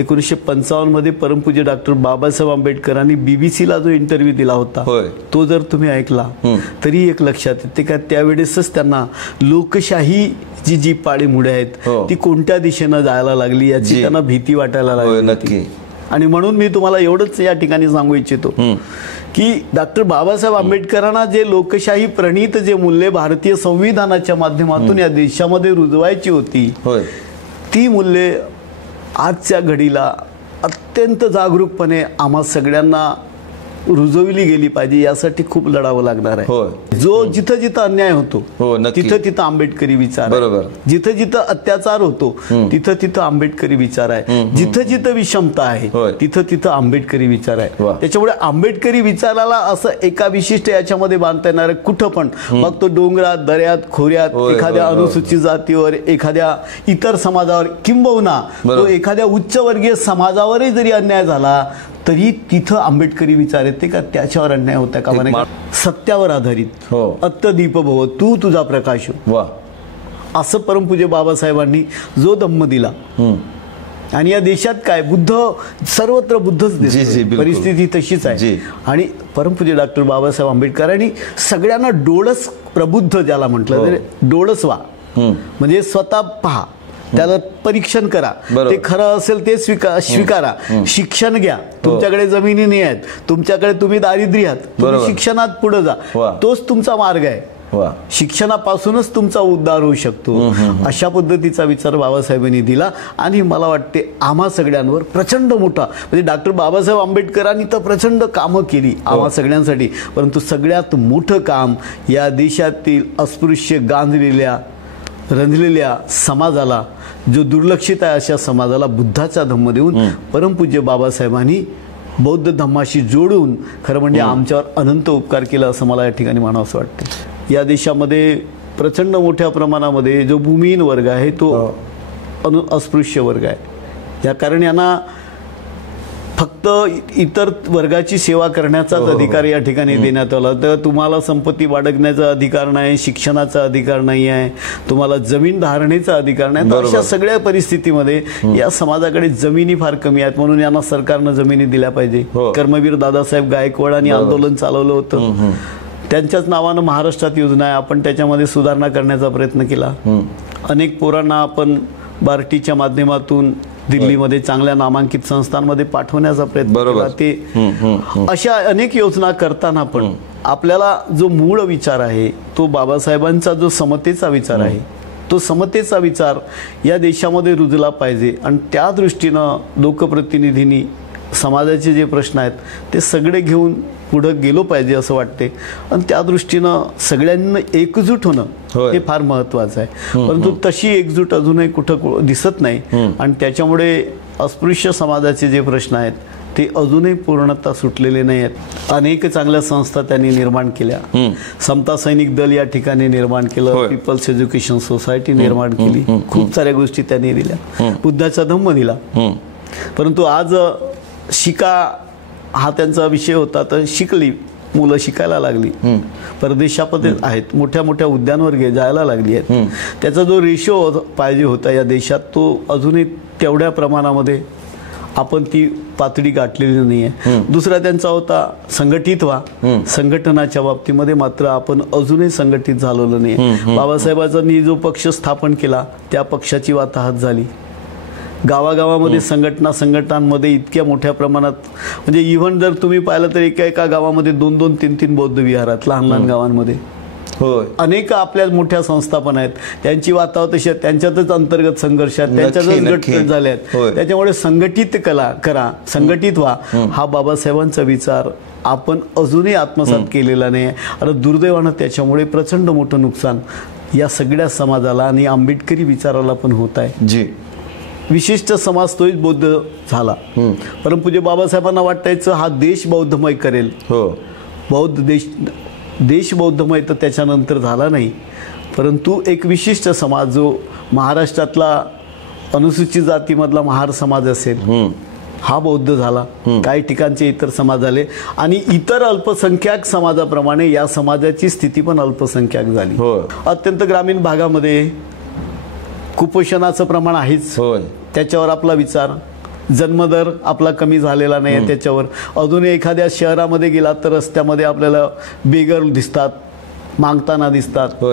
1955 मध्ये परमपूज्य डॉक्टर बाबासाहेब आंबेडकरांनी बीबीसीला जो इंटरव्ह्यू दिला होता तो जर तुम्ही ऐकला तरी एक लक्षात येते का त्यावेळेसच त्यांना लोकशाही जी पाळीमुळे आहेत ती कोणत्या दिशेनं जायला लागली याची त्यांना भीती वाटायला लागली नक्की. आणि म्हणून मी तुम्हाला एवढंच या ठिकाणी सांगू इच्छितो की डॉक्टर बाबासाहेब आंबेडकरांना जे लोकशाही प्रणीत जे मूल्ये भारतीय संविधानाच्या माध्यमातून या देशामध्ये रुजवायची होती ती मूल्ये आजच्या घडीला अत्यंत जागरूकपणे आम्हा सगळ्यांना रुजवली गेली पाहिजे यासाठी खूप लढावं लागणार आहे. जो जिथं जिथं अन्याय होतो तिथं तिथं आंबेडकरी विचार आहे, जिथं जिथं अत्याचार होतो तिथं तिथं आंबेडकरी विचार आहे, जिथं जिथं विषमता आहे तिथं तिथं आंबेडकरी विचार आहे. त्याच्यामुळे आंबेडकरी विचाराला असं एका विशिष्ट याच्यामध्ये बांधता येणार कुठं पण, मग तो डोंगरात दऱ्यात खोऱ्यात एखाद्या अनुसूचित जातीवर एखाद्या इतर समाजावर किंबहुना तो एखाद्या उच्चवर्गीय समाजावरही जरी अन्याय झाला तरी तिथं आंबेडकरी विचार येते का त्याच्यावर अन्याय होता का म्हणे. सत्यावर आधारित अत्तदीप भव तू तुझा प्रकाश असं परमपूज्य बाबासाहेबांनी जो दम्म दिला. आणि या देशात काय बुद्ध सर्वत्र बुद्धच दिसतो, परिस्थिती तशीच आहे. आणि परमपूज्य डॉक्टर बाबासाहेब आंबेडकरांनी सगळ्यांना डोळस प्रबुद्ध ज्याला म्हटलं डोळस व्हा म्हणजे स्वतः पहा, त्याला परीक्षण करा, ते खरं असेल ते स्वीकारा, शिक्षण घ्या. तुमच्याकडे जमिनी नाही आहेत, तुमच्याकडे तुम्ही दारिद्र्य आहात, तुम्ही शिक्षणात पुढे जा, तोच तुमचा मार्ग आहे. शिक्षणापासूनच तुमचा उद्धार होऊ शकतो. अशा पद्धतीचा विचार बाबासाहेबांनी दिला. आणि मला वाटते आम्हा सगळ्यांवर प्रचंड मोठा म्हणजे डॉक्टर बाबासाहेब आंबेडकरांनी तर प्रचंड कामं केली आम्हा सगळ्यांसाठी, परंतु सगळ्यात मोठं काम या देशातील अस्पृश्य गांजलेल्या रंजलेल्या समाजाला, जो दुर्लक्षित आहे अशा समाजाला बुद्धाचा धम्म देऊन परमपूज्य बाबासाहेबांनी बौद्ध धम्माशी जोडून खरं म्हणजे आमच्यावर अनंत उपकार केला असं मला या ठिकाणी म्हणावं वाटतं. या देशामध्ये प्रचंड मोठ्या प्रमाणामध्ये जो भूमिहीन वर्ग आहे तो अस्पृश्य वर्ग आहे. या कारण यांना फक्त इतर वर्गाची सेवा करण्याचाच अधिकार या ठिकाणी देण्यात आला. तर तुम्हाला संपत्ती बाळगण्याचा अधिकार नाही, शिक्षणाचा अधिकार नाही आहे, तुम्हाला जमीन धारणेचा अधिकार नाही. अशा सगळ्या परिस्थितीमध्ये या समाजाकडे जमिनी फार कमी आहेत, म्हणून यांना सरकारनं जमिनी दिल्या पाहिजे. कर्मवीर दादासाहेब गायकवाडांनी आंदोलन चालवलं होतं, त्यांच्याच नावानं महाराष्ट्रात योजना आहे, आपण त्याच्यामध्ये सुधारणा करण्याचा प्रयत्न केला. अनेक पोरांना आपण बार्टीच्या माध्यमातून दिल्लीमध्ये चांगल्या नामांकित संस्थांमध्ये पाठवण्याचा प्रयत्न केला. ते अशा अनेक योजना करताना पण आपल्याला जो मूळ विचार आहे तो बाबासाहेबांचा जो समतेचा विचार आहे तो समतेचा विचार या देशामध्ये रुजला पाहिजे. आणि त्या दृष्टीनं लोकप्रतिनिधींनी समाजाचे जे प्रश्न आहेत ते सगळे घेऊन पुढे गेलो पाहिजे असं वाटते. आणि त्या दृष्टीनं सगळ्यांना एकजूट होणं हे फार महत्वाचं आहे. परंतु तशी एकजूट अजूनही कुठं दिसत नाही. आणि त्याच्यामुळे अस्पृश्य समाजाचे जे प्रश्न आहेत ते अजूनही पूर्णतः सुटलेले नाही आहेत. अनेक चांगल्या संस्था त्यांनी निर्माण केल्या. समता सैनिक दल या ठिकाणी निर्माण केलं, पीपल्स एज्युकेशन सोसायटी निर्माण केली, खूप साऱ्या गोष्टी त्यांनी दिल्या, बुद्धाचा धम्म दिला. परंतु आज शिका हा त्यांचा विषय होता, तर शिकली मुलं, शिकायला लागली, परदेशामध्ये आहेत, मोठ्या मोठ्या उद्यानावर जायला लागली आहेत. त्याचा जो रेशो पाहिजे होता या देशात तो अजूनही तेवढ्या प्रमाणामध्ये आपण ती पातळी गाठलेली नाही आहे. दुसरा त्यांचा होता संघटित व्हा. संघटनाच्या बाबतीमध्ये मात्र आपण अजूनही संघटित झालेलो नाही. बाबासाहेबांनी जो पक्ष स्थापन केला त्या पक्षाची वाताहत झाली. गावागावामध्ये संघटनांमध्ये इतक्या मोठ्या प्रमाणात म्हणजे इव्हन जर तुम्ही पाहिलं तर एका एका गावामध्ये 2-2, 3-3 बौद्ध विहारात लहान लहान गावांमध्ये अनेक आपल्या मोठ्या संस्था पण आहेत, त्यांची वातावरण तशी त्यांच्यातच अंतर्गत संघर्ष आहेत, त्यांच्यातच गट झाले आहेत. त्याच्यामुळे संघटित करा, संघटित व्हा हा बाबासाहेबांचा विचार आपण अजूनही आत्मसात केलेला नाही. आणि दुर्दैवानं त्याच्यामुळे प्रचंड मोठं नुकसान या सगळ्या समाजाला आणि आंबेडकरी विचाराला पण होत आहे. विशिष्ट समाज तोच बौद्ध झाला. परमपूज्य बाबासाहेबांना वाटायचं हा देश बौद्धमय करेल. बौद्ध देश बौद्धमय तर त्याच्यानंतर झाला नाही, परंतु एक विशिष्ट समाज जो महाराष्ट्रातला अनुसूचित जातीमधला महार समाज असेल हा बौद्ध झाला. काही ठिकाणचे इतर समाज झाले आणि इतर अल्पसंख्याक समाजाप्रमाणे या समाजाची स्थिती पण अल्पसंख्याक झाली. अत्यंत ग्रामीण भागामध्ये कुपोषणाचं प्रमाण आहेच, त्याच्यावर आपला विचार. जन्मदर आपला कमी झालेला नाही त्याच्यावर. अजून एखाद्या शहरामध्ये गेला तर रस्त्यामध्ये आपल्याला बेगर दिसतात, मागताना दिसतात.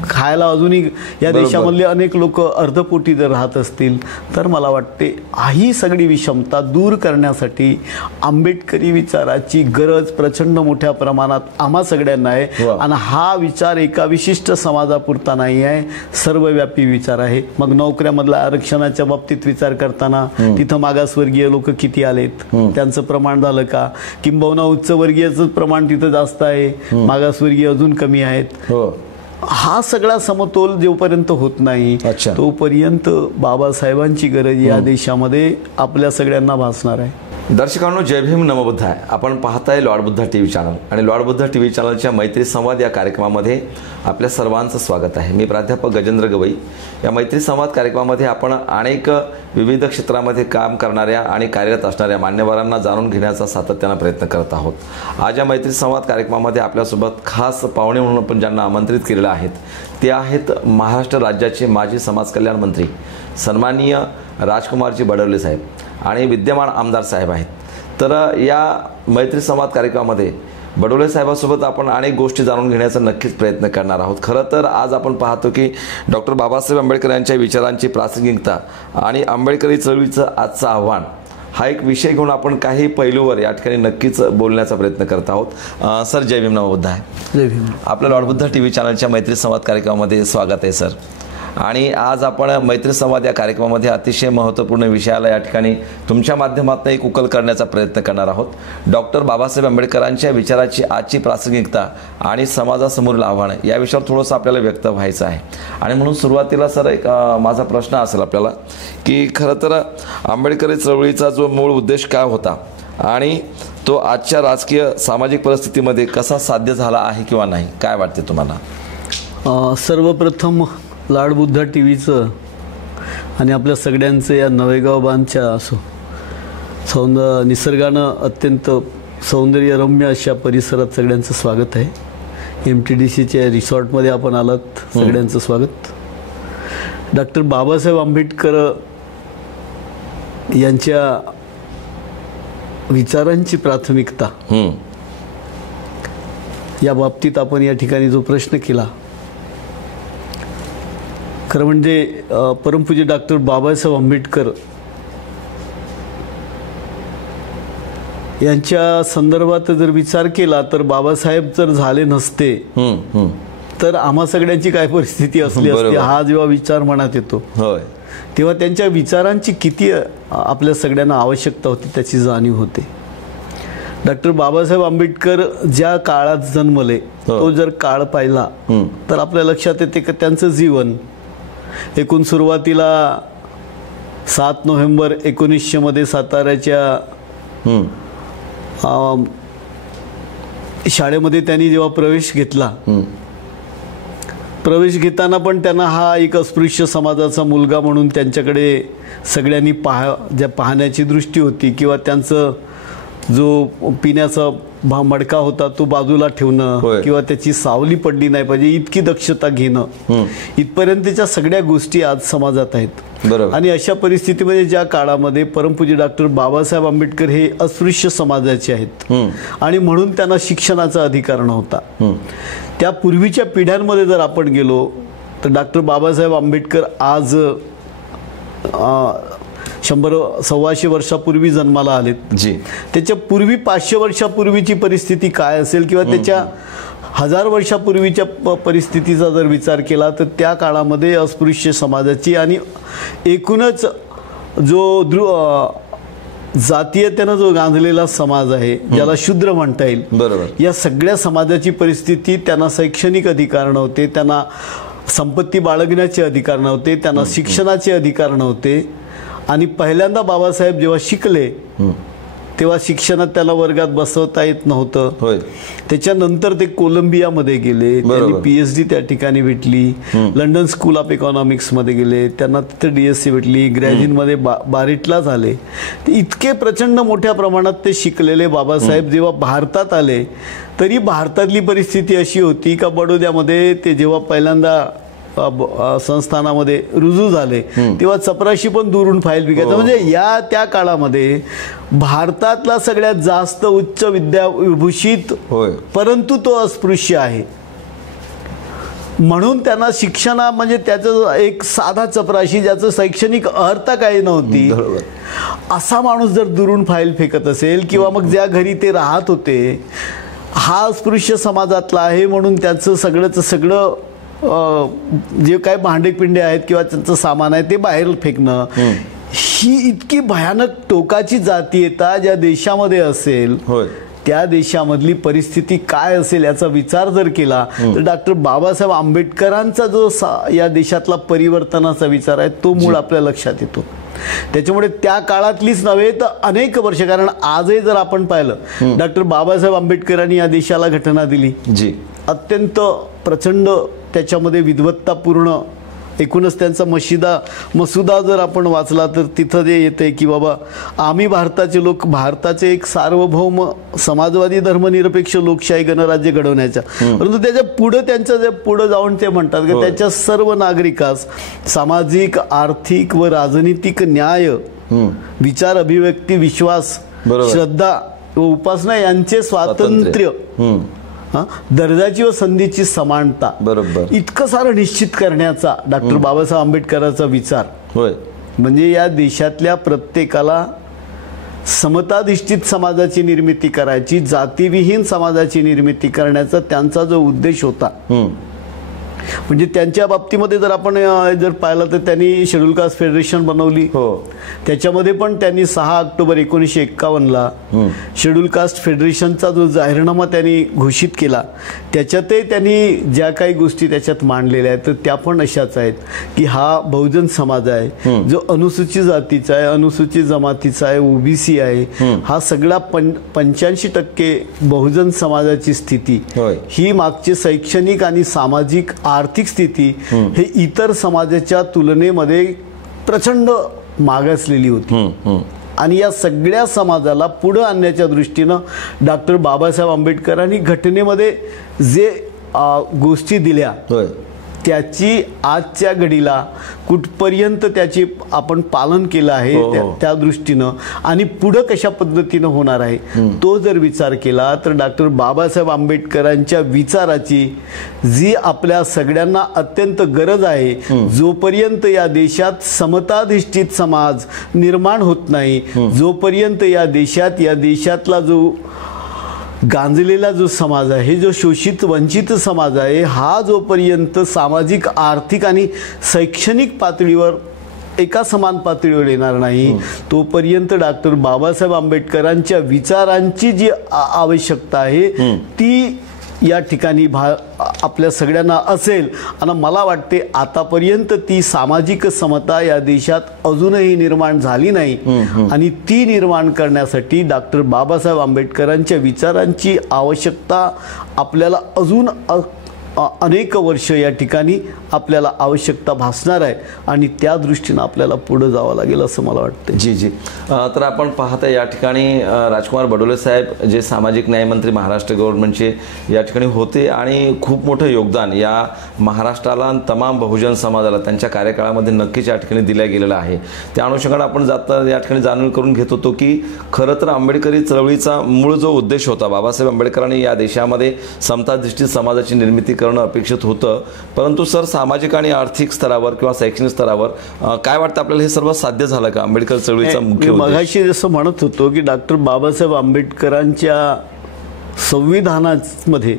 खायला अजूनही या देशामधले अनेक लोक अर्धपोटी जर राहत असतील तर मला वाटते ही सगळी विषमता दूर करण्यासाठी आंबेडकरी विचाराची गरज प्रचंड मोठ्या प्रमाणात आम्हा सगळ्यांना आहे. आणि हा विचार एका विशिष्ट समाजापुरता नाही आहे, सर्वव्यापी विचार आहे. मग नोकऱ्यामधला आरक्षणाच्या बाबतीत विचार करताना तिथं मागासवर्गीय लोक किती आलेत, त्यांचं प्रमाण झालं का, किंबहुना उच्चवर्गीयचं प्रमाण तिथं जास्त आहे, मागासवर्गीय अजून कमी आहेत. हा सगळा समतोल जोपर्यंत होत नाही तोपर्यंत बाबासाहेबांची गरज या देशामध्ये आपल्या सगळ्यांना भासणार आहे. दर्शकांनो, जय भीम, नमो बुद्धाय. आपण पाहताय लॉर्ड बुद्धा टीव्ही चॅनल आणि लॉर्ड बुद्धा टीव्ही चॅनलच्या मैत्री संवाद या कार्यक्रमामध्ये आपल्या सर्वांचं स्वागत आहे. मी प्राध्यापक गजेंद्र गवई. या मैत्री संवाद कार्यक्रमामध्ये आपण अनेक विविध क्षेत्रामध्ये काम करणाऱ्या आणि कार्यरत असणाऱ्या मान्यवरांना जाणून घेण्याचा सातत्यानं प्रयत्न करत आहोत. आज या मैत्री संवाद कार्यक्रमामध्ये आपल्यासोबत खास पाहुणे म्हणून आपण ज्यांना आमंत्रित केलेलं आहेत ते आहेत महाराष्ट्र राज्याचे माजी समाज कल्याण मंत्री सन्माननीय राजकुमारजी बडोले साहेब आणि विद्यमान आमदार साहेब आहेत. तर या मैत्री संवाद कार्यक्रमामध्ये बडोले साहेबांसोबत आपण अनेक गोष्टी जाणून घेण्याचा नक्कीच प्रयत्न करणार आहोत. खरं तर आज आपण पाहतो की डॉक्टर बाबासाहेब आंबेडकर यांच्या विचारांची प्रासंगिकता आणि आंबेडकरी चळवळीचं आजचं आव्हान हा एक विषय घेऊन आपण काही पैलूवर या ठिकाणी नक्कीच बोलण्याचा प्रयत्न करत आहोत. सर, जय भीम, नमो बुद्धाय. जय भीम. आपल्या लॉर्ड बुद्धा टीव्ही चॅनलच्या मैत्री संवाद कार्यक्रमामध्ये स्वागत आहे सर. आणि आज आपण मैत्री संवाद या कार्यक्रमामध्ये अतिशय महत्त्वपूर्ण विषयाला या ठिकाणी तुमच्या माध्यमातून एक उकल करण्याचा प्रयत्न करणार आहोत. डॉक्टर बाबासाहेब आंबेडकरांच्या विचाराची आजची प्रासंगिकता आणि समाजासमोरील आव्हान या विषयावर थोडंसं आपल्याला व्यक्त व्हायचं आहे. आणि म्हणून सुरुवातीला सर एक माझा प्रश्न असेल आपल्याला की खरं तर आंबेडकरी चळवळीचा जो मूळ उद्देश काय होता आणि तो आजच्या राजकीय सामाजिक परिस्थितीमध्ये कसा साध्य झाला आहे किंवा नाही, काय वाटते तुम्हाला? सर्वप्रथम लॉर्ड बुद्धा टीव्हीचं आणि आपल्या सगळ्यांचं या नवेगाव बांधच्या निसर्गानं अत्यंत सौंदर्यरम्य अशा परिसरात सगळ्यांचं स्वागत आहे. MTDCच्या रिसॉर्टमध्ये आपण आलात, सगळ्यांचं स्वागत. डॉक्टर बाबासाहेब आंबेडकर यांच्या विचारांची प्राथमिकता या बाबतीत आपण या ठिकाणी जो प्रश्न केला, खरं म्हणजे परमपूज्य डॉक्टर बाबासाहेब आंबेडकर यांच्या संदर्भात जर विचार केला तर बाबासाहेब जर झाले नसते तर आम्हा सगळ्यांची काय परिस्थिती असली असती, हा जेव्हा विचार मनात येतो तेव्हा त्यांच्या विचारांची किती आपल्या सगळ्यांना आवश्यकता होती त्याची जाणीव होते. डॉक्टर बाबासाहेब आंबेडकर ज्या काळात जन्मले तो जर काळ पाहिला तर आपल्या लक्षात येते की त्यांचं जीवन एकूण सुरुवातीला 7 नोव्हेंबर 1900 मध्ये साताऱ्याच्या शाळेमध्ये त्यांनी जेव्हा प्रवेश घेतला, प्रवेश घेताना पण त्यांना हा एक अस्पृश्य समाजाचा मुलगा म्हणून त्यांच्याकडे सगळ्यांनी पाहण्याची दृष्टी होती किंवा त्यांचं जो पिण्याचा मडका होता तो बाजूला ठेवणं किंवा त्याची सावली पडली नाही पाहिजे इतकी दक्षता घेणं, इथपर्यंतच्या सगळ्या गोष्टी आज समाजात आहेत. आणि अशा परिस्थितीमध्ये ज्या काळामध्ये परमपूज्य डॉक्टर बाबासाहेब आंबेडकर हे अस्पृश्य समाजाचे आहेत आणि म्हणून त्यांना शिक्षणाचा अधिकार नव्हता. त्या पूर्वीच्या पिढ्यांमध्ये जर आपण गेलो तर डॉक्टर बाबासाहेब आंबेडकर आज 100-125 वर्षापूर्वी जन्माला आलेत. त्याच्या पूर्वी 500 वर्षापूर्वीची परिस्थिती काय असेल किंवा त्याच्या 1000 वर्षापूर्वीच्या परिस्थितीचा जर विचार केला तर त्या काळामध्ये अस्पृश्य समाजाची आणि एकूणच जो जातीयतेनं जो गांधलेला समाज आहे ज्याला शूद्र म्हणता येईल, या सगळ्या समाजाची परिस्थिती, त्यांना शैक्षणिक अधिकार नव्हते, त्यांना संपत्ती बाळगण्याचे अधिकार नव्हते, त्यांना शिक्षणाचे अधिकार नव्हते. आणि पहिल्यांदा बाबासाहेब जेव्हा शिकले तेव्हा शिक्षणात त्याला वर्गात बसवता येत नव्हतं. त्याच्यानंतर ते कोलंबियामध्ये गेले, त्यांनी PhD त्या ठिकाणी भेटली. लंडन स्कूल ऑफ इकॉनॉमिक्स मध्ये गेले, त्यांना तिथे DSc भेटली. ग्रॅज्युएटमध्ये बारिटला झाले. इतके प्रचंड मोठ्या प्रमाणात ते शिकलेले बाबासाहेब जेव्हा भारतात आले तरी भारतातली परिस्थिती अशी होती का बडोद्यामध्ये ते जेव्हा पहिल्यांदा संस्थानामध्ये रुजू झाले तेव्हा चपराशी पण दुरून फाईल विकायचा. म्हणजे या त्या काळामध्ये भारतातला सगळ्यात जास्त उच्च विद्याविभूषित परंतु तो अस्पृश्य आहे म्हणून त्यांना शिक्षणा म्हणजे त्याचं एक साधा चपराशी ज्याचं शैक्षणिक अर्हता काही नव्हती असा माणूस जर दुरून फाईल फेकत असेल किंवा मग ज्या घरी ते राहत होते हा अस्पृश्य समाजातला आहे म्हणून त्याचं सगळं जे काय भांडेपिंडे आहेत किंवा त्यांचं सामान आहे ते बाहेर फेकणं ही इतकी भयानक टोकाची जातीयता ज्या देशामध्ये असेल त्या देशामधली परिस्थिती काय असेल याचा विचार जर केला तर डॉक्टर बाबासाहेब आंबेडकरांचा जो या देशातला परिवर्तनाचा विचार आहे तो मूळ आपल्या लक्षात येतो. त्याच्यामुळे त्या काळातलीच नव्हे तर अनेक वर्ष, कारण आजही जर आपण पाहिलं जर बाबासाहेब आंबेडकरांनी या देशाला घटना दिली जी अत्यंत प्रचंड त्याच्यामध्ये विद्वत्तापूर्ण एकूणच त्यांचा मसुदा जर आपण वाचला तर तिथं जे येते की बाबा आम्ही भारताचे लोक भारताचे एक सार्वभौम समाजवादी धर्मनिरपेक्ष लोकशाही गणराज्य घडवण्याच्या, परंतु त्याच्या पुढे त्यांच्या जे पुढे जाऊन ते म्हणतात की त्याच्या सर्व नागरिकास सामाजिक आर्थिक व राजनीतिक न्याय विचार अभिव्यक्ती विश्वास श्रद्धा व उपासना यांचे स्वातंत्र्य दर्जाची व संधीची समानता बरोबर इतकं सारं निश्चित करण्याचा डॉक्टर बाबासाहेब आंबेडकरांचा विचार म्हणजे या देशातल्या प्रत्येकाला समताधिष्ठित समाजाची निर्मिती करायची, जातीविहीन समाजाची निर्मिती करण्याचा त्यांचा जो उद्देश होता. म्हणजे त्यांच्या बाबतीमध्ये जर आपण जर पाहिलं तर त्यांनी शेड्यूल कास्ट फेडरेशन बनवली. त्याच्यामध्ये पण त्यांनी 6 ऑक्टोबर 1951ला शेड्यूल कास्ट फेडरेशनचा जो जाहीरनामा त्यांनी घोषित केला त्याच्यातही त्यांनी ज्या काही गोष्टी त्याच्यात मांडलेल्या आहेत तर त्या पण अशाच आहेत की हा बहुजन समाज आहे जो अनुसूचित जातीचा आहे, अनुसूचित जमातीचा आहे, ओबीसी आहे, हा सगळा 85% बहुजन समाजाची स्थिती ही मागचे शैक्षणिक आणि सामाजिक आर्थिक स्थिती हे इतर समाजाच्या तुलनेमध्ये प्रचंड मागासलेली होती आणि या सगळ्या समाजाला पुढे आणण्याच्या दृष्टीनं डॉक्टर बाबासाहेब आंबेडकरांनी घटनेमध्ये जे गोष्टी दिल्या त्याची आजच्या घडीला कुठपर्यंत त्याचे आपण पालन केलं आहे त्या दृष्टीनं आणि पुढे कशा पद्धतीनं होणार आहे तो जर विचार केला तर डॉक्टर बाबासाहेब आंबेडकरांच्या विचाराची जी आपल्या सगळ्यांना अत्यंत गरज आहे, जोपर्यंत या देशात समताधिष्ठित समाज निर्माण होत नाही, जोपर्यंत या देशातला जो गांजलेला जो समाज आहे, जो शोषित वंचित समाज आहे, हा जोपर्यंत सामाजिक आर्थिक आणि शैक्षणिक पातळीवर एका समान पातळीवर येणार नाही तोपर्यंत डॉक्टर बाबासाहेब आंबेडकरांच्या विचारांची जी आवश्यकता आहे ती या ठिकाणी आपल्या सगळ्यांना असेल. आणि मला वाटते आतापर्यंत ती सामाजिक समता या देशात अजूनही निर्माण झाली नाही आणि ती निर्माण करण्यासाठी डॉक्टर बाबासाहेब आंबेडकरांच्या विचारांची आवश्यकता आपल्याला अजून अनेक वर्ष या ठिकाणी आपल्याला आवश्यकता भासणार आहे आणि त्या दृष्टीनं आपल्याला पुढे जावं लागेल असं मला वाटतं. जी जी तर आपण पाहता या ठिकाणी राजकुमार बडोले साहेब जे सामाजिक न्याय मंत्री महाराष्ट्र गव्हर्नमेंटचे या ठिकाणी होते आणि खूप मोठं योगदान या महाराष्ट्राला तमाम बहुजन समाजाला त्यांच्या कार्यकाळामध्ये नक्कीच या ठिकाणी दिल्या गेलेलं आहे. त्या अनुषंगाने आपण जाता या ठिकाणी जाणून करून घेत होतो की खरं तर आंबेडकरी चळवळीचा मूळ जो उद्देश होता बाबासाहेब आंबेडकरांनी या देशामध्ये समताधिष्ठित समाजाची निर्मिती करणं अपेक्षित होतं, परंतु सर सामाजिक आणि आर्थिक स्तरावर किंवा शैक्षणिक स्तरावर काय वाटतं आपल्याला हे सर्व साध्य झालं का? आंबेडकर चळवळीचा मुख्य मगाशी जसं म्हणत होतो की डॉक्टर बाबासाहेब आंबेडकरांच्या संविधानामध्ये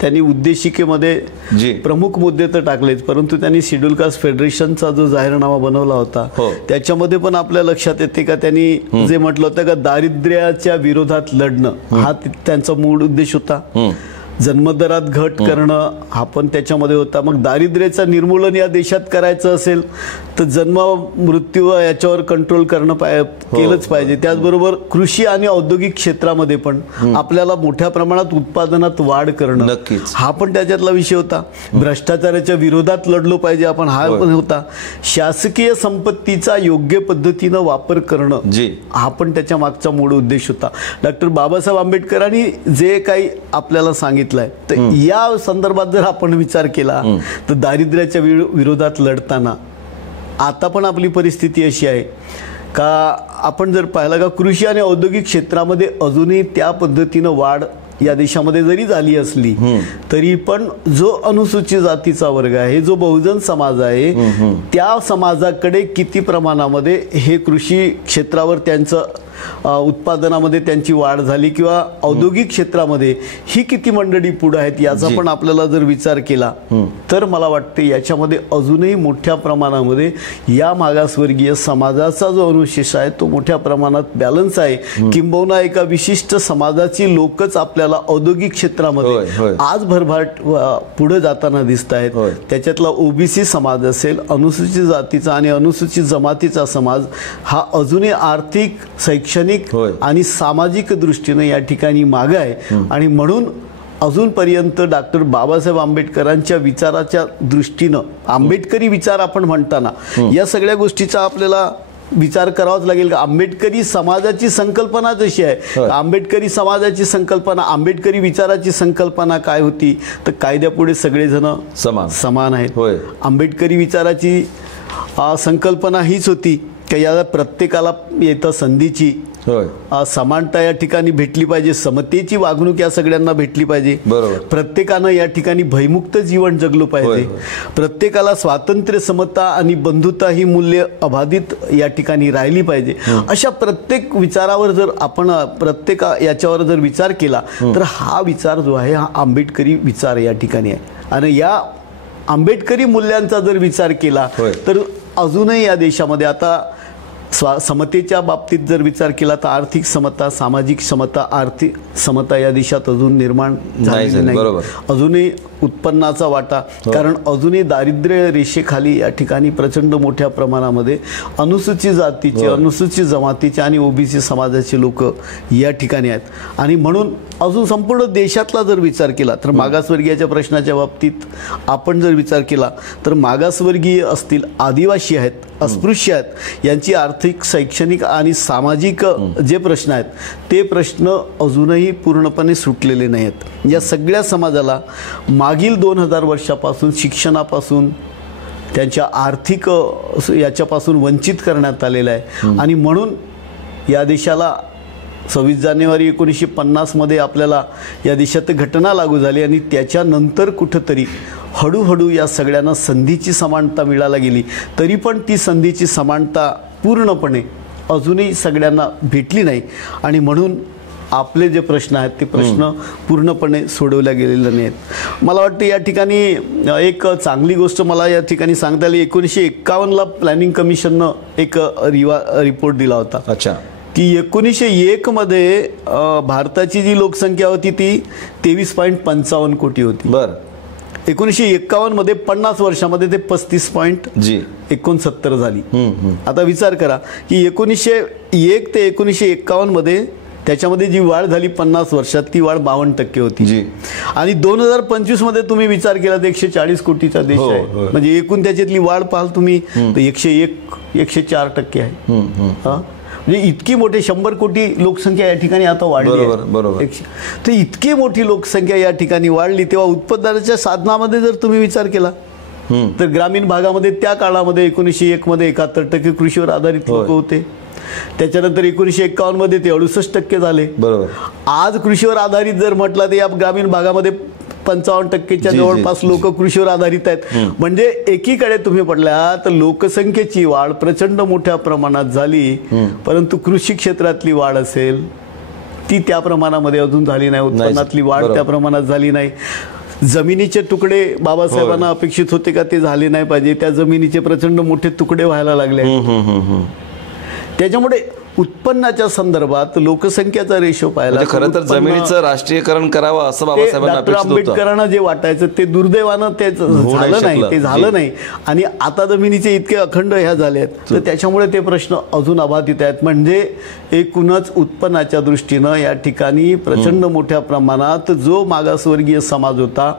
त्यांनी उद्देशिकेमध्ये प्रमुख मुद्दे तर टाकलेच, परंतु त्यांनी शेड्यूल कास्ट फेडरेशनचा जो जाहीरनामा बनवला होता त्याच्यामध्ये पण आपल्या लक्षात येते का त्यांनी जे म्हटलं होतं का दारिद्र्याच्या विरोधात लढणं हा त्यांचा मूळ उद्देश होता. जन्मदरात घट करणं हा पण त्याच्यामध्ये होता. मग दारिद्र्याचं निर्मूलन या देशात करायचं असेल तर जन्म मृत्यू याच्यावर कंट्रोल करणं केलंच पाहिजे. त्याचबरोबर कृषी आणि औद्योगिक क्षेत्रामध्ये पण आपल्याला मोठ्या प्रमाणात उत्पादनात वाढ करणं नक्कीच हा पण त्याच्यातला विषय होता. भ्रष्टाचाराच्या विरोधात लढलो पाहिजे आपण हा पण होता. शासकीय संपत्तीचा योग्य पद्धतीनं वापर करणं हा पण त्याच्या मागचा मूळ उद्देश होता. डॉक्टर बाबासाहेब आंबेडकरांनी जे काही आपल्याला सांगितलं सांगितलंय. तर या संदर्भात जर आपण विचार केला तर दारिद्र्याच्या विरोधात लढताना आता पण आपली परिस्थिती अशी आहे का आपण जर पाहिलं का कृषी आणि औद्योगिक क्षेत्रामध्ये अजूनही त्या पद्धतीनं वाढ या देशामध्ये जरी झाली असली तरी पण जो अनुसूचित जातीचा वर्ग आहे, जो बहुजन समाज आहे, त्या समाजाकडे किती प्रमाणामध्ये हे कृषी क्षेत्रावर त्यांचं उत्पादनामध्ये त्यांची वाढ झाली किंवा औद्योगिक क्षेत्रामध्ये ही किती मंडळी पुढे आहेत याचा पण आपल्याला जर विचार केला तर मला वाटते याच्यामध्ये अजूनही मोठ्या प्रमाणामध्ये या मागासवर्गीय समाजाचा जो अनुशेष आहे तो मोठ्या प्रमाणात बॅलन्स आहे. किंबहुना एका विशिष्ट समाजाची लोकच आपल्याला औद्योगिक क्षेत्रामध्ये आज भरभराट पुढे जाताना दिसत आहेत. त्याच्यातला ओबीसी समाज असेल, अनुसूचित जातीचा आणि अनुसूचित जमातीचा समाज हा अजूनही आर्थिक, शैक्षणिक आणि सामाजिक दृष्टीने या ठिकाणी मागे आहे. आणि म्हणून अजूनपर्यंत डॉक्टर बाबासाहेब आंबेडकरांच्या विचाराच्या दृष्टीनं आंबेडकरी विचार आपण म्हणताना या सगळ्या गोष्टीचा आपल्याला विचार करावाच लागेल. का आंबेडकरी समाजाची संकल्पना जशी आहे, आंबेडकरी समाजाची संकल्पना, आंबेडकरी विचाराची संकल्पना काय होती तर कायद्यापुढे सगळेजण समान आहेत. आंबेडकरी विचाराची संकल्पना हीच होती की या प्रत्येकाला येतं संधीची समानता या ठिकाणी भेटली पाहिजे, समतेची वागणूक या सगळ्यांना भेटली पाहिजे, प्रत्येकानं या ठिकाणी भयमुक्त जीवन जगलं पाहिजे, प्रत्येकाला स्वातंत्र्य, समता आणि बंधुता ही मूल्य अबाधित या ठिकाणी राहिली पाहिजे. अशा प्रत्येक विचारावर जर आपण प्रत्येक याच्यावर जर विचार केला तर हा विचार जो आहे हा आंबेडकरी विचार या ठिकाणी आहे. आणि या आंबेडकरी मूल्यांचा जर विचार केला तर अजूनही या देशामध्ये आता समतेच्या बाबतीत जर विचार केला तर आर्थिक समता, सामाजिक समता, आर्थिक समता या देशात अजून निर्माण झालेली नाही. अजूनही उत्पन्नाचा वाटा, कारण अजूनही दारिद्र्य रेषेखाली या ठिकाणी प्रचंड मोठ्या प्रमाणामध्ये अनुसूचित जातीचे, अनुसूचित जमातीचे आणि ओबीसी समाजाचे लोक या ठिकाणी आहेत. आणि म्हणून अजून संपूर्ण देशातला जर विचार केला तर मागासवर्गीयाच्या प्रश्नाच्या बाबतीत आपण जर विचार केला तर मागासवर्गीय असतील, आदिवासी आहेत, अस्पृश्य आहेत, यांची आर्थिक, शैक्षणिक आणि सामाजिक जे प्रश्न आहेत ते प्रश्न अजूनही पूर्णपणे सुटलेले नाही आहेत. या सगळ्या समाजाला मागील 2000 वर्षापासून शिक्षणापासून, त्यांच्या आर्थिक याच्यापासून वंचित करण्यात आलेलं आहे. आणि म्हणून या देशाला 26 जानेवारी 1950 मध्ये आपल्याला या देशात घटना लागू झाली आणि त्याच्यानंतर कुठंतरी हळूहळू या सगळ्यांना संधीची समानता मिळायला गेली. तरी पण ती संधीची समानता पूर्णपणे अजूनही सगळ्यांना भेटली नाही. आणि म्हणून आपले जे प्रश्न आहेत ते प्रश्न पूर्णपणे सोडवल्या गेलेले नाहीत. मला वाटतं या ठिकाणी एक चांगली गोष्ट मला या ठिकाणी सांगता आली. 1951ला प्लॅनिंग कमिशननं एक रिपोर्ट दिला होता. अच्छा. की 1901 मध्ये भारताची जी लोकसंख्या होती ती 23.55 कोटी होती. 1951 मध्ये 50 वर्षामध्ये ते 35.69 झाली. आता विचार करा की 1901 ते 1951 मध्ये त्याच्यामध्ये जी वाढ झाली 50 वर्षात ती वाढ 52% होती. आणि 2025 मध्ये तुम्ही विचार केला तर 140 कोटीचा देश आहे. म्हणजे एकूण त्याच्यातली वाढ पाहाल तुम्ही तर 104% आहे. म्हणजे इतकी मोठी 100 कोटी लोकसंख्या या ठिकाणी आता वाढली आहे. तर इतकी मोठी लोकसंख्या या ठिकाणी वाढली तेव्हा उत्पादनाच्या साधनामध्ये जर तुम्ही विचार केला तर ग्रामीण भागामध्ये त्या काळामध्ये 1901 मध्ये 71% कृषीवर आधारित लोक होते. त्याच्यानंतर 1951 मध्ये ते 68% झाले. आज कृषीवर आधारित जर म्हटलं तर या ग्रामीण भागामध्ये 55% जवळपास लोक कृषीवर आधारित आहेत. म्हणजे एकीकडे तुम्ही पडल्या तर लोकसंख्येची वाढ प्रचंड मोठ्या प्रमाणात झाली, परंतु कृषी क्षेत्रातली वाढ असेल ती त्या प्रमाणामध्ये अजून झाली नाही. उत्पन्नातली वाढ त्या प्रमाणात झाली नाही. जमिनीचे तुकडे बाबासाहेबांना अपेक्षित होते का ते झाले नाही पाहिजे. त्या जमिनीचे प्रचंड मोठे तुकडे व्हायला लागले. त्याच्यामुळे उत्पन्नाच्या संदर्भात लोकसंख्येचा रेशो पाहिला. खरं तर जमिनीचं राष्ट्रीयकरण करावं असं बाबासाहेबांना डॉक्टर आंबेडकरांना जे वाटायचं ते दुर्दैवानं ते झालं नाही. आणि आता जमिनीचे इतके अखंड ह्या झाले आहेत तर त्याच्यामुळे ते प्रश्न अजून अबाधित आहेत. म्हणजे एकूणच उत्पन्नाच्या दृष्टीनं या ठिकाणी प्रचंड मोठ्या प्रमाणात जो मागासवर्गीय समाज होता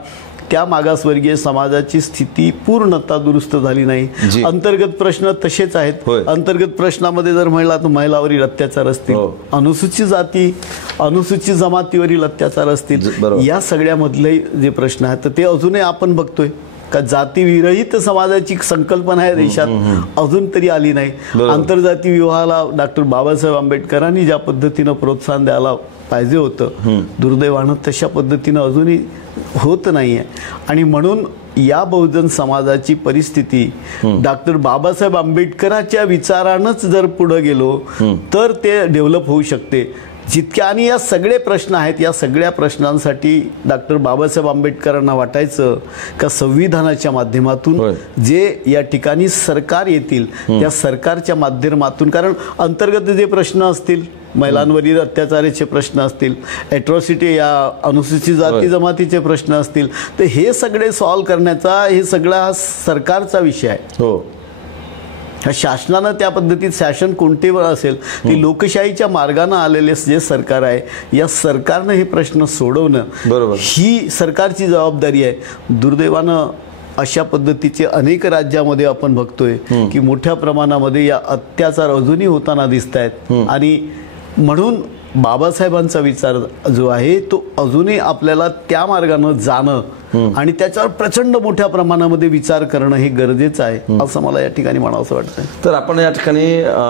त्या मागासवर्गीय समाजाची स्थिती पूर्णतः दुरुस्त झाली नाही. अंतर्गत प्रश्न तसेच आहेत. अंतर्गत प्रश्नामध्ये जर म्हणला तर महिलावरील अत्याचार असतील, अनुसूचित जाती अनुसूचित जमातीवरील अत्याचार असतील, या सगळ्यामधले जे प्रश्न आहेत तर ते अजूनही आपण बघतोय का जातीविरहित समाजाची संकल्पना आहे देशात अजून तरी आली नाही. आंतरजाती विवाहाला डॉक्टर बाबासाहेब आंबेडकरांनी ज्या पद्धतीनं प्रोत्साहन द्यायला पाहिजे होतं, दुर्दैवानं तशा पद्धतीनं अजूनही होत नाहीये. आणि म्हणून या बहुजन समाजाची परिस्थिती डॉक्टर बाबासाहेब आंबेडकरांच्या विचारानंच जर पुढे गेलो तर ते डेव्हलप होऊ शकते. जितक्या आणि या सगळे प्रश्न आहेत, या सगळ्या प्रश्नांसाठी डॉक्टर बाबासाहेब आंबेडकरांना वाटायचं का संविधानाच्या माध्यमातून जे या ठिकाणी सरकार येतील त्या सरकारच्या माध्यमातून, कारण अंतर्गत जे प्रश्न असतील, महिलांवरील अत्याचाराचे प्रश्न असतील, ॲट्रॉसिटी या अनुसूचित जाती जमातीचे प्रश्न असतील, तर हे सगळे सॉल्व्ह करण्याचा हे सगळा सरकारचा विषय आहे. शासनानं त्या पद्धतीत शासन कोणते असेल ते लोकशाहीच्या मार्गाने आलेले जे सरकार आहे या सरकारनं हे प्रश्न सोडवणं ही सरकारची जबाबदारी आहे. दुर्दैवानं अशा पद्धतीचे अनेक राज्यामध्ये आपण बघतोय की मोठ्या प्रमाणामध्ये या अत्याचार अजूनही होताना दिसत आहेत. आणि म्हणून बाबासाहेबांचा विचार जो आहे तो अजूनही आपल्याला त्या मार्गानं जाणं आणि त्याच्यावर प्रचंड मोठ्या प्रमाणामध्ये विचार करणं हे गरजेचं आहे असं मला या ठिकाणी म्हणावंसं वाटतं. तर आपण या ठिकाणी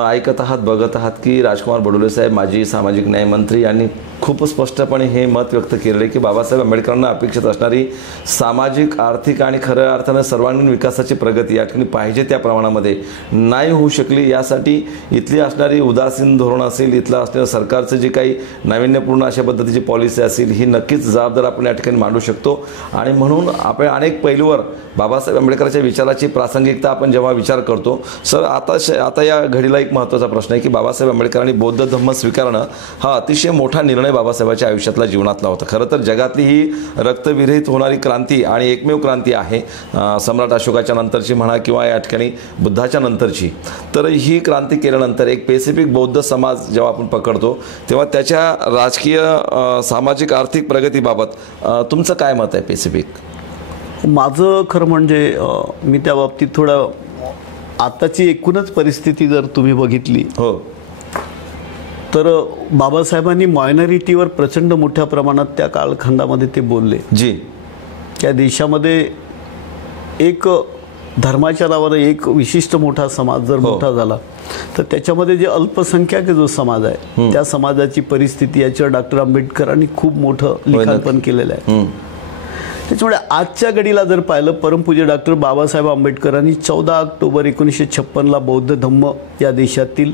ऐकत आहात, बघत आहात की राजकुमार बडोले साहेब माजी सामाजिक न्याय मंत्री यांनी खूप स्पष्टपणे हे मत व्यक्त केले की बाबासाहेब आंबेडकरांना अपेक्षित असणारी सामाजिक, आर्थिक आणि खऱ्या अर्थानं सर्वांगीण विकासाची प्रगती या ठिकाणी पाहिजे त्या प्रमाणामध्ये नाही होऊ शकली. यासाठी इथली असणारी उदासीन धोरण असेल, इथलं असलेलं सरकारचं जे काही नाविन्यपूर्ण अशा पद्धतीची पॉलिसी असेल ही नक्कीच जबाबदार आपण या ठिकाणी मांडू शकतो. आणि म्हणून आपण अनेक पैलूवर बाबासाहेब आंबेडकरांच्या विचाराची प्रासंगिकता आपण जेव्हा विचार करतो सर, आता या घडीला एक महत्त्वाचा प्रश्न आहे की बाबासाहेब आंबेडकरांनी बौद्ध धम्म स्वीकारणं हा अतिशय मोठा निर्णय बाबासाहेबांच्या आयुष्यातला जीवनातला होता. खरं तर जगातली ही रक्तविरहित होणारी क्रांती आणि एकमेव क्रांती आहे सम्राट अशोकाच्या नंतरची म्हणा किंवा या ठिकाणी बुद्धाच्या नंतरची. तर ही क्रांती केल्यानंतर एक पॅसिफिक बौद्ध समाज जेव्हा आपण पकडतो तेव्हा त्याच्या राजकीय, सामाजिक, आर्थिक प्रगतीबाबत तुमचं काय मत आहे पॅसिफिक? माझं खरं म्हणजे मी त्या बाबतीत थोडं आताची एकूणच परिस्थिती जर तुम्ही बघितली तर बाबासाहेबांनी मायनॉरिटीवर प्रचंड मोठ्या प्रमाणात त्या कालखंडामध्ये ते बोलले. त्या देशामध्ये एक धर्माच्या नावानं एक विशिष्ट मोठा समाज जर मोठा झाला तर त्याच्यामध्ये जे अल्पसंख्याक जो समाज आहे त्या समाजाची परिस्थिती याच्यावर डॉक्टर आंबेडकरांनी खूप मोठं लिखाणपण केलेलं आहे. त्याच्यामुळे आजच्या घडीला जर पाहिलं, परमपूज्य डॉक्टर बाबासाहेब आंबेडकरांनी 14 ऑक्टोबर 1956 बौद्ध धम्म या देशातील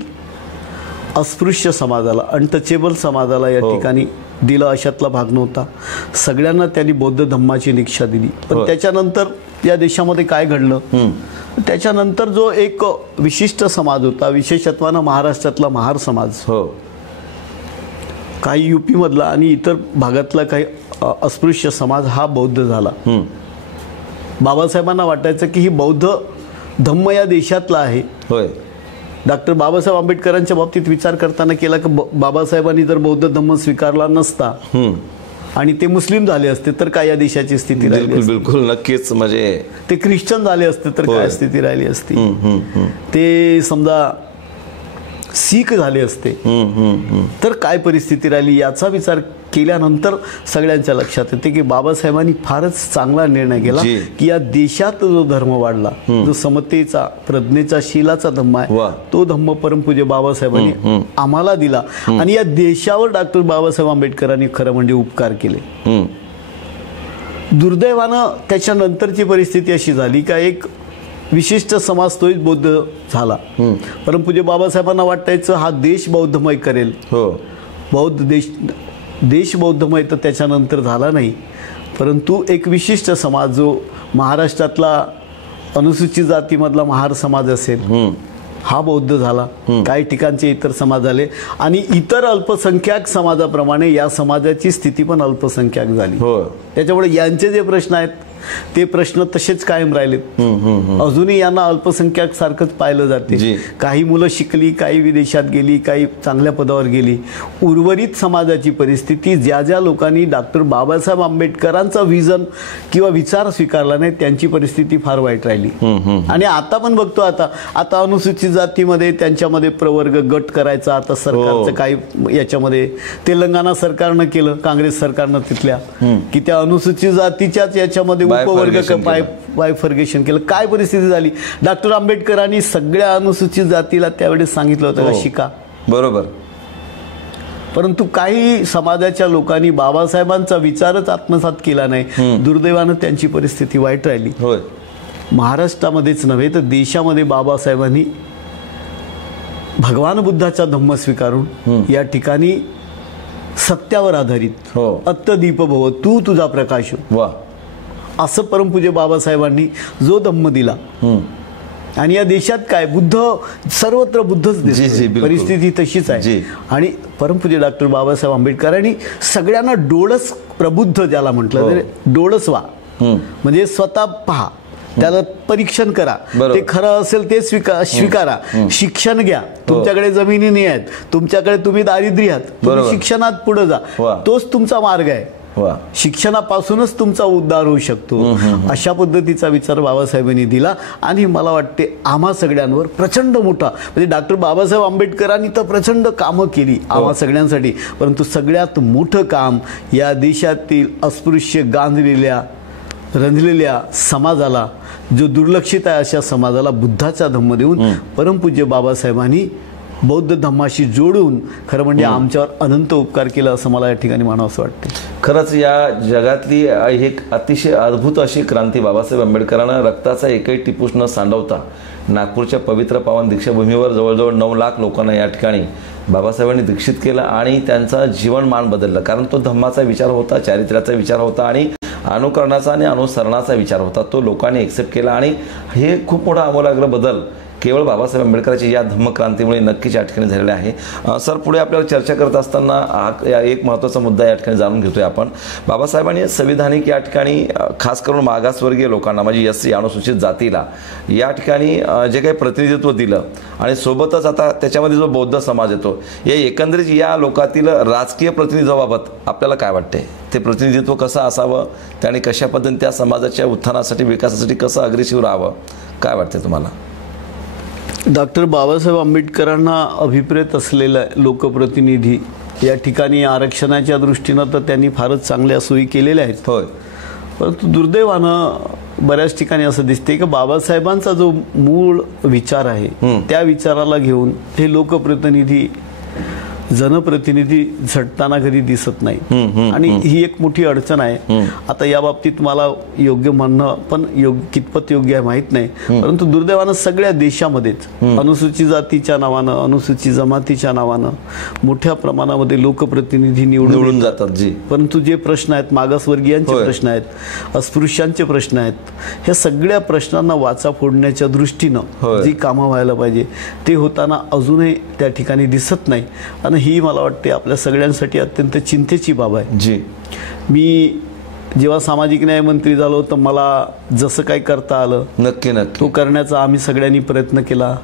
अस्पृश्य समाजाला, अनटचेबल समाजाला या ठिकाणी दिलं अशातला भाग नव्हता. सगळ्यांना त्यांनी बौद्ध धम्माची दीक्षा दिली. पण त्याच्यानंतर या देशामध्ये काय घडलं, त्याच्यानंतर जो एक विशिष्ट समाज होता, विशेषत्वानं महाराष्ट्रातला महार समाज, काही युपी मधला आणि इतर भागातला काही अस्पृश्य समाज हा बौद्ध झाला. बाबासाहेबांना वाटायचं की ही बौद्ध धम्म या देशातला आहे. डॉक्टर बाबासाहेब आंबेडकरांच्या बाबतीत विचार करताना केला की बाबासाहेबांनी जर बौद्ध धम्म स्वीकारला नसता आणि ते मुस्लिम झाले असते तर काय या देशाची स्थिती राहिली असती? बिलकुल नक्कीच. म्हणजे ते ख्रिश्चन झाले असते तर काय स्थिती राहिली असती? ते समजा सीख झाले असते तर काय परिस्थिती राहिली? याचा विचार केल्यानंतर सगळ्यांच्या लक्षात येते की बाबासाहेबांनी फारच चांगला निर्णय केला की या देशात जो धर्म वाढला, जो समतेचा, प्रज्ञेचा, शीलाचा धम्म आहे तो धम्म परमपूज्य बाबासाहेबांनी आम्हाला दिला. आणि या देशावर डॉक्टर बाबासाहेब आंबेडकरांनी खरं म्हणजे उपकार केले. दुर्दैवानं त्याच्यानंतरची परिस्थिती अशी झाली का एक विशिष्ट समाज तोच बौद्ध झाला. परमपूज्य बाबासाहेबांना वाटायचं हा देश बौद्धमय करेल, बौद्ध देश बौद्धमय तर त्याच्यानंतर झाला नाही. परंतु एक विशिष्ट समाज जो महाराष्ट्रातला अनुसूचित जातीमधला महार समाज असेल हा बौद्ध झाला. काही ठिकाणचे इतर समाज झाले आणि इतर अल्पसंख्याक समाजाप्रमाणे या समाजाची स्थिती पण अल्पसंख्याक झाली. त्याच्यामुळे यांचे जे प्रश्न आहेत ते प्रश्न तसेच कायम राहिलेत. अजूनही यांना अल्पसंख्याक सारखंच पाहिलं जाते. काही मुलं शिकली, काही विदेशात गेली, काही चांगल्या पदावर गेली. उर्वरित समाजाची परिस्थिती, ज्या ज्या लोकांनी डॉक्टर बाबासाहेब आंबेडकरांचा विजन किंवा विचार स्वीकारला नाही त्यांची परिस्थिती फार वाईट राहिली. आणि आता पण बघतो, आता अनुसूचित जातीमध्ये त्यांच्यामध्ये प्रवर्ग गट करायचा आता सरकारचं काही याच्यामध्ये तेलंगणा सरकारनं केलं, काँग्रेस सरकारनं तिथल्या की त्या अनुसूचित जातीच्याच याच्यामध्ये उपवर्ग बायफर्गेशन केलं. काय परिस्थिती झाली? डॉक्टर आंबेडकरांनी सगळ्या अनुसूचित जातीला त्यावेळेस सांगितलं होतं का शिका, बरोबर. परंतु काही समाजाच्या लोकांनी बाबासाहेबांचा विचारच आत्मसात केला नाही. दुर्दैवानं त्यांची परिस्थिती वाईट राहिली. महाराष्ट्रामध्येच नव्हे तर देशामध्ये बाबासाहेबांनी भगवान बुद्धाचा धम्म स्वीकारून या ठिकाणी सत्यावर आधारित अत्तदीप भव, तू तुझा प्रकाश हो, असं परमपूज्य बाबासाहेबांनी जो धम्म दिला. आणि या देशात काय बुद्ध सर्वत्र बुद्धच दिसतो, परिस्थिती तशीच आहे. आणि परमपूज्य डॉक्टर बाबासाहेब आंबेडकरांनी सगळ्यांना डोळस प्रबुद्ध ज्याला म्हटलं, डोळस व्हा म्हणजे स्वतः पहा, त्याला परीक्षण करा, ते खरं असेल ते स्वीकारा, शिक्षण घ्या. तुमच्याकडे जमिनी नाही आहेत, तुमच्याकडे तुम्ही दारिद्र्य आहात, तुम्ही शिक्षणात पुढे जा, तोच तुमचा मार्ग आहे. शिक्षणापासूनच तुमचा उद्धार होऊ शकतो. अशा पद्धतीचा विचार बाबासाहेबांनी दिला. आणि मला वाटते आम्हा सगळ्यांवर प्रचंड मोठा, म्हणजे डॉक्टर बाबासाहेब आंबेडकरांनी तर प्रचंड कामं केली आम्हा सगळ्यांसाठी, परंतु सगळ्यात मोठं काम या देशातील अस्पृश्य गांजलेल्या रंजलेल्या समाजाला, जो दुर्लक्षित आहे अशा समाजाला बुद्धाचा धम्म देऊन परमपूज्य बाबासाहेबांनी बौद्ध धम्माशी जोडून खरं म्हणजे आमच्यावर अनंत उपकार केला असं मला या ठिकाणी म्हणावंसं वाटते. खरंच या जगातली एक अतिशय अद्भुत अशी क्रांती बाबासाहेब आंबेडकरांना रक्ताचा एकही टिपूस न सांडवता नागपूरच्या पवित्र पावन दीक्षाभूमीवर जवळजवळ 9 लाख लोकांना या ठिकाणी बाबासाहेबांनी दीक्षित केलं आणि त्यांचा जीवनमान बदललं. कारण तो धम्माचा विचार होता, चारित्र्याचा विचार होता आणि अनुकरणाचा आणि अनुसरणाचा विचार होता. तो लोकांनी एक्सेप्ट केला आणि हे खूप मोठा आमूलाग्र बदल केवळ बाबासाहेब आंबेडकरांच्या या धम्मक्रांतीमुळे नक्कीच या ठिकाणी झालेला आहे. सर, पुढे आपल्याला चर्चा करत असताना एक महत्त्वाचा मुद्दा या ठिकाणी जाणून घेतोय आपण. बाबासाहेबांनी संविधानिक या ठिकाणी खास करून मागासवर्गीय लोकांना म्हणजे SC अनुसूचित जातीला या ठिकाणी जे काही प्रतिनिधित्व दिलं आणि सोबतच आता त्याच्यामध्ये जो बौद्ध समाज येतो, या एकंदरीत या लोकातील राजकीय प्रतिनिधित्वाबाबत आपल्याला काय वाटते? ते प्रतिनिधित्व कसं असावं, त्याने कशा पद्धतीने त्या समाजाच्या उत्थानासाठी विकासासाठी कसं अग्रेसिव्ह राहावं, काय वाटते तुम्हाला? डॉक्टर बाबासाहेब आंबेडकरांना अभिप्रेत असलेला लोकप्रतिनिधी या ठिकाणी आरक्षणाच्या दृष्टीनं तर त्यांनी फारच चांगल्या सोयी केलेल्या आहेत. होय, परंतु दुर्दैवानं बऱ्याच ठिकाणी असं दिसते की बाबासाहेबांचा जो मूळ विचार आहे त्या विचाराला घेऊन हे लोकप्रतिनिधी जनप्रतिनिधी झटताना कधी दिसत नाही. आणि ही एक मोठी अडचण आहे. आता या बाबतीत मला योग्य म्हणणं पण कितपत योग्य आहे माहीत नाही, परंतु दुर्दैवानं सगळ्या देशामध्येच अनुसूचित जातीच्या नावानं, अनुसूचित जमातीच्या नावानं मोठ्या प्रमाणामध्ये लोकप्रतिनिधी निवडून जातात. परंतु जे प्रश्न आहेत, मागासवर्गीयांचे प्रश्न आहेत, अस्पृश्यांचे प्रश्न आहेत, ह्या सगळ्या प्रश्नांना वाचा फोडण्याच्या दृष्टीनं जी कामं व्हायला पाहिजे ते होताना अजूनही त्या ठिकाणी दिसत नाही. आणि ही मला वाटते आपल्या सगळ्यांसाठी अत्यंत चिंतेची बाब आहे. मी जेव्हा सामाजिक न्याय मंत्री झालो तर मला जसं काही करता आलं नक्की तो करण्याचा आम्ही सगळ्यांनी प्रयत्न केला.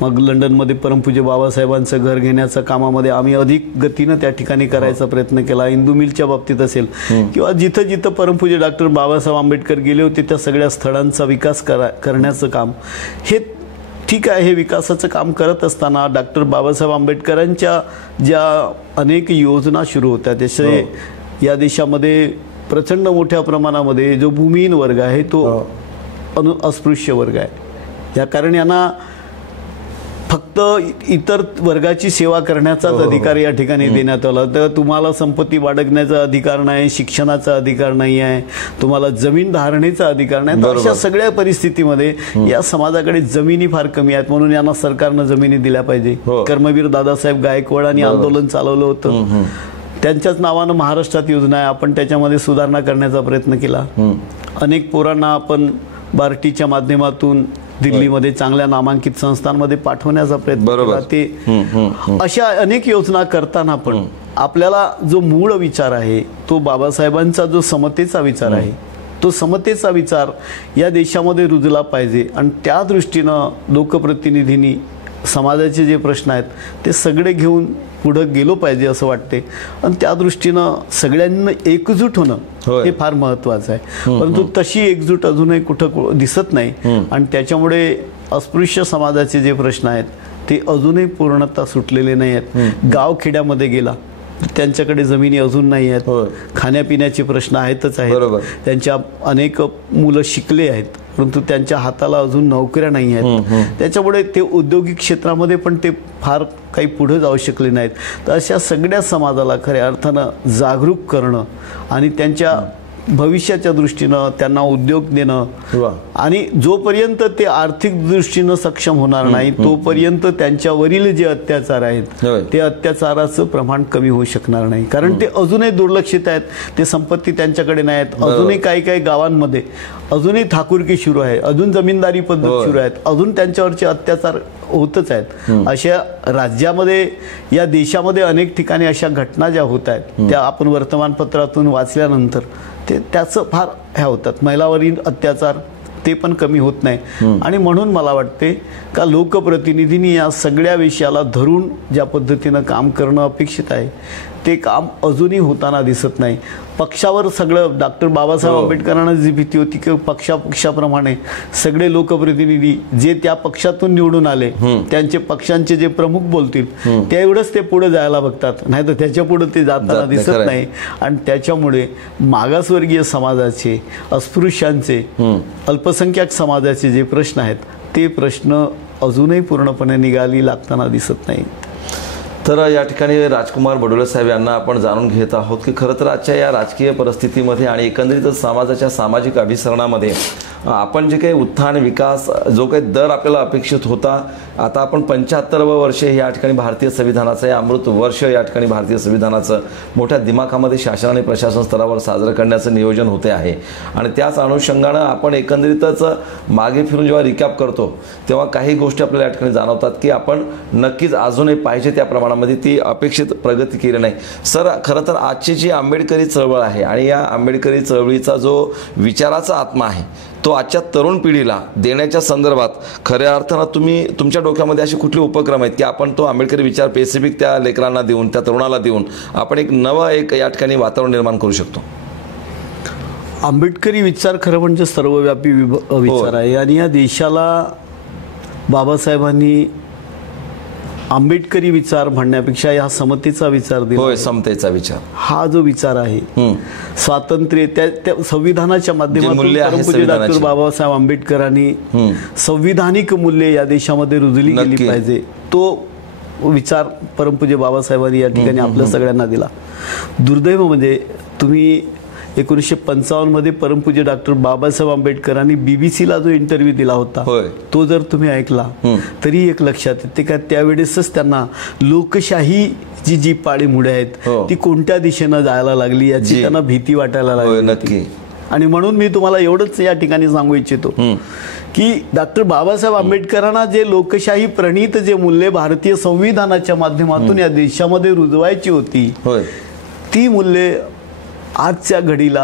मग लंडनमध्ये परमपूज्य बाबासाहेबांचं घर घेण्याच्या कामामध्ये आम्ही अधिक गतीनं त्या ठिकाणी करायचा प्रयत्न केला. इंदू मिलच्या बाबतीत असेल किंवा जिथं जिथं परमपूज्य डॉक्टर बाबासाहेब आंबेडकर गेले होते त्या सगळ्या स्थळांचा विकास करण्याचं काम हे ठीक आहे. हे विकासाचं काम करत असताना डॉक्टर बाबासाहेब आंबेडकरांच्या ज्या अनेक योजना सुरू होत्या त्याचे या देशामध्ये प्रचंड मोठ्या प्रमाणामध्ये जो भूमिहीन वर्ग आहे तो अस्पृश्य वर्ग आहे. या कारण यांना फक्त इतर वर्गाची सेवा करण्याचाच अधिकार या ठिकाणी देण्यात आला. तर तुम्हाला संपत्ती बाळगण्याचा अधिकार नाही, शिक्षणाचा अधिकार नाही आहे, तुम्हाला जमीन धारणेचा अधिकार नाही. अशा सगळ्या परिस्थितीमध्ये या समाजाकडे जमिनी फार कमी आहेत, म्हणून यांना सरकारनं जमिनी दिल्या पाहिजे. कर्मवीर दादासाहेब गायकवाडांनी आंदोलन चालवलं होतं, त्यांच्याच नावानं महाराष्ट्रात योजना आहे. आपण त्याच्यामध्ये सुधारणा करण्याचा प्रयत्न केला. अनेक पोरांना आपण बार्टीच्या माध्यमातून दिल्लीमध्ये चांगल्या नामांकित संस्थांमध्ये पाठवण्याचा प्रयत्न केला. ते अशा अनेक योजना करताना पण आपल्याला जो मूळ विचार आहे तो बाबासाहेबांचा जो समतेचा विचार आहे तो समतेचा विचार या देशामध्ये रुजला पाहिजे आणि त्या दृष्टीनं लोकप्रतिनिधींनी समाजाचे जे प्रश्न आहेत ते सगळे घेऊन पुढं गेलो पाहिजे असं वाटते आणि त्या दृष्टीनं सगळ्यांना एकजूट होणं हे फार महत्त्वाचं आहे. परंतु तशी एकजूट अजूनही कुठं दिसत नाही आणि त्याच्यामुळे अस्पृश्य समाजाचे जे प्रश्न आहेत ते अजूनही पूर्णतः सुटलेले नाही आहेत. गावखेड्यामध्ये गेला त्यांच्याकडे जमिनी अजून नाही आहेत, खाण्यापिण्याचे प्रश्न आहेतच आहेत, त्यांच्या अनेक मुलं शिकले आहेत परंतु त्यांच्या हाताला अजून नोकऱ्या नाही आहेत. त्याच्यामुळे ते औद्योगिक क्षेत्रामध्ये पण ते फार काही पुढे जाऊ शकले नाहीत. तर अशा सगळ्या समाजाला खऱ्या अर्थानं जागरूक करणं आणि त्यांच्या भविष्याच्या दृष्टीनं त्यांना उद्योग देणं आणि जोपर्यंत ते आर्थिक दृष्टीनं सक्षम होणार नाही तोपर्यंत त्यांच्यावरील जे अत्याचार आहेत ते अत्याचाराचं प्रमाण कमी होऊ शकणार नाही. कारण ते अजूनही दुर्लक्षित आहेत, ते संपत्ती त्यांच्याकडे नाही आहेत. अजूनही काही काही गावांमध्ये अजूनही ठाकूरकी सुरू आहे, अजून जमीनदारी पद्धत सुरू आहेत, अजून त्यांच्यावरचे अत्याचार होतच आहेत. अशा राज्यामध्ये या देशामध्ये अनेक ठिकाणी अशा घटना ज्या होत आहेत त्या आपण वर्तमानपत्रातून वाचल्यानंतर ते त्याचं फार ह्या होतात. महिलावरील अत्याचार ते पण कमी होत नाही आणि म्हणून मला वाटते का लोकप्रतिनिधींनी या सगळ्या विषयाला धरून ज्या पद्धतीनं काम करणं अपेक्षित आहे ते काम अजूनही होताना दिसत नाही. पक्षावर सगळं डॉक्टर बाबासाहेब आंबेडकरांना जी भीती होती की पक्षाप्रमाणे सगळे लोकप्रतिनिधी जे त्या पक्षातून निवडून आले त्यांचे पक्षांचे जे प्रमुख बोलतील त्याएवढंच ते पुढे जायला बघतात, नाही तर त्याच्या पुढे ते जाताना दिसत नाही. आणि त्याच्यामुळे मागासवर्गीय समाजाचे, अस्पृश्यांचे, अल्पसंख्याक समाजाचे जे प्रश्न आहेत ते प्रश्न अजूनही पूर्णपणे निघाली लागताना दिसत नाही. तर या ठिकाणी राजकुमार बडोले साहेब यांना आपण जाणून घेत आहोत की खरं तर आजच्या या राजकीय परिस्थितीमध्ये आणि एकंदरीतच समाजाच्या सामाजिक अभिसरणामध्ये आपण जे काही उत्थान विकास जो काही दर आपल्याला अपेक्षित होता, आता आपण 75वं वर्ष या ठिकाणी भारतीय संविधानाचं, या अमृत वर्ष या ठिकाणी भारतीय संविधानाचं मोठ्या दिमाखामध्ये शासन आणि प्रशासन स्तरावर साजरं करण्याचं नियोजन होते आहे. आणि त्याच अनुषंगानं आपण एकंदरीतच मागे फिरून जेव्हा रिकॅप करतो तेव्हा काही गोष्टी आपल्याला या ठिकाणी जाणवतात की आपण नक्कीच अजूनही पाहिजे त्या प्रमाणामध्ये ती अपेक्षित प्रगती केली नाही. सर, खरं तर आजची जी आंबेडकरी चळवळ आहे आणि या आंबेडकरी चळवळीचा जो विचाराचा आत्मा आहे तो आजच्या तरुण पिढीला देण्याच्या संदर्भात खऱ्या अर्थानं तुम्ही तुमच्या डोक्यामध्ये असे कुठले उपक्रम आहेत की आपण तो आंबेडकरी विचार स्पेसिफिक त्या लेकरांना देऊन, त्या तरुणाला देऊन आपण एक नवं या ठिकाणी वातावरण निर्माण करू शकतो? आंबेडकरी विचार खरं म्हणजे सर्वव्यापी विचार आहे आणि या देशाला बाबासाहेबांनी आंबेडकरी विचार म्हणण्यापेक्षा या समतेचा विचार दिला. समतेचा विचार हा जो विचार आहे स्वातंत्र्य त्या संविधानाच्या माध्यमातून डॉक्टर बाबासाहेब आंबेडकरांनी संविधानिक मूल्ये या देशामध्ये रुजली गेली पाहिजे तो विचार परमपूज्य बाबासाहेबांनी या ठिकाणी आपल्या सगळ्यांना दिला. दुर्दैव म्हणजे तुम्ही 1955 मध्ये परमपूज्य डॉक्टर बाबासाहेब आंबेडकरांनी बीबीसीला जो इंटरव्ह्यू दिला होता तो जर तुम्ही ऐकला तरी एक लक्षात येते का त्यावेळेसच त्यांना लोकशाही जी पाळीमुळे आहेत ती कोणत्या दिशेनं जायला लागली याची त्यांना भीती वाटायला लागली. नक्की. आणि म्हणून मी तुम्हाला एवढंच या ठिकाणी सांगू इच्छितो की डॉक्टर बाबासाहेब आंबेडकरांना जे लोकशाही प्रणीत जे मूल्ये भारतीय संविधानाच्या माध्यमातून या देशामध्ये रुजवायची होती ती मूल्ये आजच्या घडीला